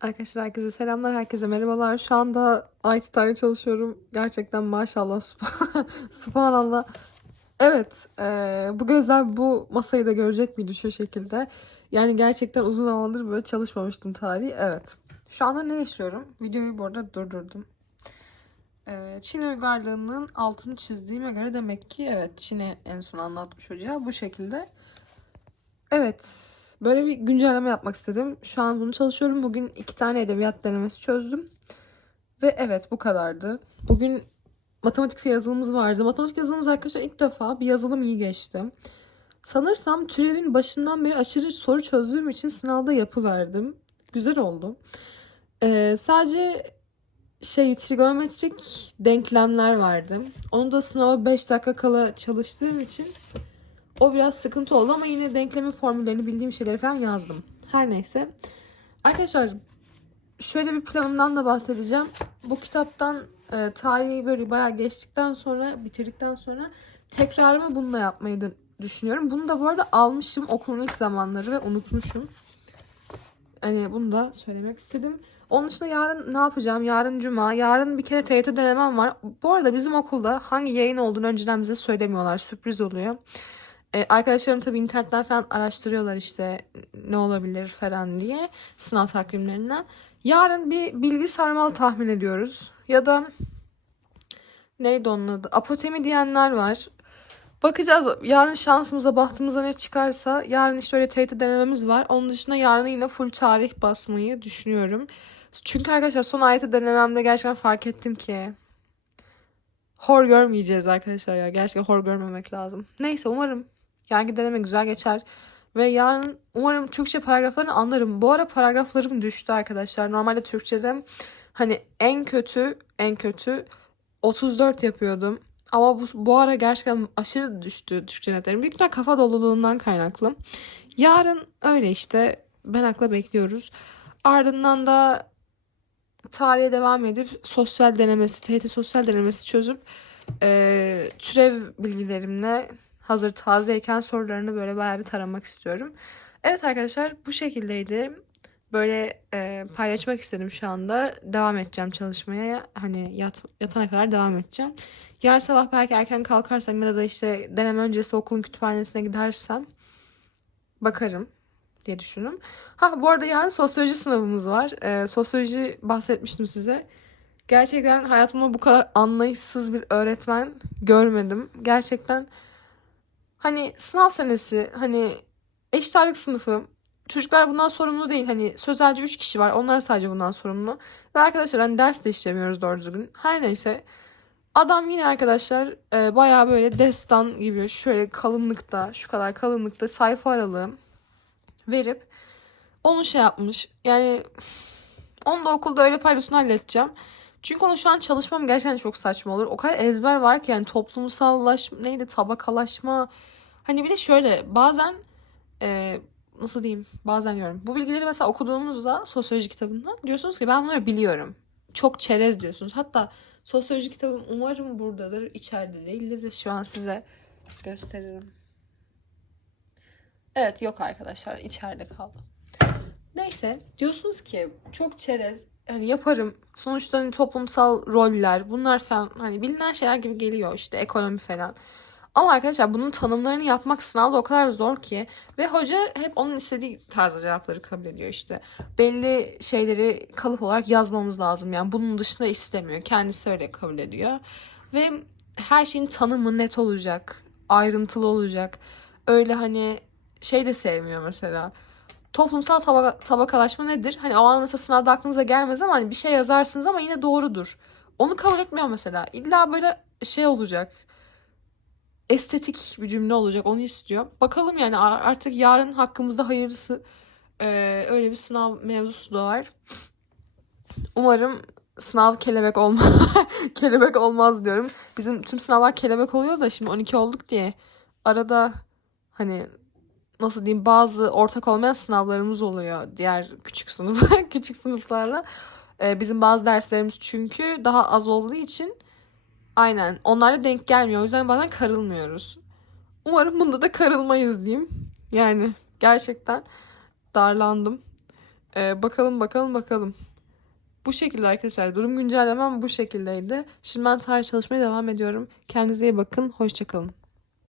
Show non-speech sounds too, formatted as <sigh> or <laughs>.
Arkadaşlar herkese selamlar, herkese merhabalar. Şu anda IT'de çalışıyorum. Gerçekten maşallah, subhan- <laughs> subhanallah. Evet, eee, bu gözler bu masayı da görecek miydi şu şekilde? Yani gerçekten uzun zamandır böyle çalışmamıştım tarihi. Evet. Şu anda ne yaşıyorum? Videoyu bu arada durdurdum. Eee, Çin uygarlığının altını çizdiğime göre demek ki evet Çin'e en son anlatmış hoca. Bu şekilde. Evet. Böyle bir güncelleme yapmak istedim. Şu an bunu çalışıyorum. Bugün iki tane edebiyat denemesi çözdüm. Ve evet bu kadardı. Bugün matematik yazılımımız vardı. Matematik yazılımımız arkadaşlar ilk defa bir yazılım iyi geçti. Sanırsam türevin başından beri aşırı soru çözdüğüm için sınavda yapı verdim. Güzel oldu. Ee, sadece şey trigonometrik denklemler vardı. Onu da sınava 5 dakika kala çalıştığım için o biraz sıkıntı oldu ama yine denklemin formüllerini bildiğim şeyleri falan yazdım. Her neyse. Arkadaşlar şöyle bir planımdan da bahsedeceğim. Bu kitaptan e, tarihi böyle bayağı geçtikten sonra, bitirdikten sonra tekrarımı bununla yapmayı düşünüyorum. Bunu da bu arada almışım okulun ilk zamanları ve unutmuşum. Hani bunu da söylemek istedim. Onun dışında yarın ne yapacağım? Yarın cuma. Yarın bir kere TYT denemem var. Bu arada bizim okulda hangi yayın olduğunu önceden bize söylemiyorlar. Sürpriz oluyor. Ee, arkadaşlarım tabii internetten falan araştırıyorlar işte ne olabilir falan diye sınav takvimlerinden. Yarın bir bilgi sarmal tahmin ediyoruz. Ya da neydi onun adı? Apotemi diyenler var. Bakacağız. Yarın şansımıza, bahtımıza ne çıkarsa. Yarın işte öyle TYT denememiz var. Onun dışında yarın yine full tarih basmayı düşünüyorum. Çünkü arkadaşlar son ayeti denememde gerçekten fark ettim ki hor görmeyeceğiz arkadaşlar ya. Gerçekten hor görmemek lazım. Neyse umarım yarınki deneme güzel geçer. Ve yarın umarım Türkçe paragraflarını anlarım. Bu ara paragraflarım düştü arkadaşlar. Normalde Türkçe'de hani en kötü en kötü 34 yapıyordum. Ama bu, bu ara gerçekten aşırı düştü Türkçe netlerim. Büyük ihtimal kafa doluluğundan kaynaklı. Yarın öyle işte. Ben akla bekliyoruz. Ardından da tarihe devam edip sosyal denemesi, TYT sosyal denemesi çözüp eee, türev bilgilerimle hazır tazeyken sorularını böyle bayağı bir taramak istiyorum. Evet arkadaşlar bu şekildeydi. Böyle e, paylaşmak istedim şu anda. Devam edeceğim çalışmaya. Hani yat, yatana kadar devam edeceğim. Yarın sabah belki erken kalkarsam ya da işte deneme öncesi okulun kütüphanesine gidersem bakarım diye düşünüyorum. Ha bu arada yarın sosyoloji sınavımız var. Ee, sosyoloji bahsetmiştim size. Gerçekten hayatımda bu kadar anlayışsız bir öğretmen görmedim. Gerçekten hani sınav senesi, hani eşit ağırlık sınıfı. Çocuklar bundan sorumlu değil. Hani sözelci 3 kişi var. Onlar sadece bundan sorumlu. Ve arkadaşlar hani ders de işlemiyoruz doğru düzgün. Her neyse. Adam yine arkadaşlar e, bayağı böyle destan gibi şöyle kalınlıkta, şu kadar kalınlıkta sayfa aralığı verip onu şey yapmış. Yani onu da okulda öyle paydosunu halledeceğim. Çünkü onu şu an çalışmam gerçekten çok saçma olur. O kadar ezber var ki yani toplumsallaşma neydi tabakalaşma. Hani bir de şöyle bazen e, nasıl diyeyim bazen diyorum. Bu bilgileri mesela okuduğumuzda sosyoloji kitabından diyorsunuz ki ben bunları biliyorum. Çok çerez diyorsunuz. Hatta sosyoloji kitabım umarım buradadır. içeride değildir ve şu an size gösteririm. Evet yok arkadaşlar içeride kaldı. Neyse diyorsunuz ki çok çerez hani yaparım. Sonuçta hani toplumsal roller bunlar falan hani bilinen şeyler gibi geliyor işte ekonomi falan. Ama arkadaşlar bunun tanımlarını yapmak sınavda o kadar zor ki ve hoca hep onun istediği tarzda cevapları kabul ediyor işte. Belli şeyleri kalıp olarak yazmamız lazım yani bunun dışında istemiyor. Kendisi öyle kabul ediyor. Ve her şeyin tanımı net olacak, ayrıntılı olacak. Öyle hani şey de sevmiyor mesela. Toplumsal tabaka, tabakalaşma nedir? Hani o an mesela sınavda aklınıza gelmez ama hani bir şey yazarsınız ama yine doğrudur. Onu kabul etmiyor mesela. İlla böyle şey olacak. Estetik bir cümle olacak. Onu istiyor. Bakalım yani artık yarın hakkımızda hayırlısı ee, öyle bir sınav mevzusu da var. Umarım sınav kelebek olmaz. <laughs> kelebek olmaz diyorum. Bizim tüm sınavlar kelebek oluyor da şimdi 12 olduk diye arada hani nasıl diyeyim bazı ortak olmayan sınavlarımız oluyor diğer küçük sınıf <laughs> küçük sınıflarla. Ee, bizim bazı derslerimiz çünkü daha az olduğu için aynen onlarla denk gelmiyor. O yüzden bazen karılmıyoruz. Umarım bunda da karılmayız diyeyim. Yani gerçekten darlandım. Ee, bakalım bakalım bakalım. Bu şekilde arkadaşlar. Durum güncellemem bu şekildeydi. Şimdi ben tarih çalışmaya devam ediyorum. Kendinize iyi bakın. Hoşçakalın.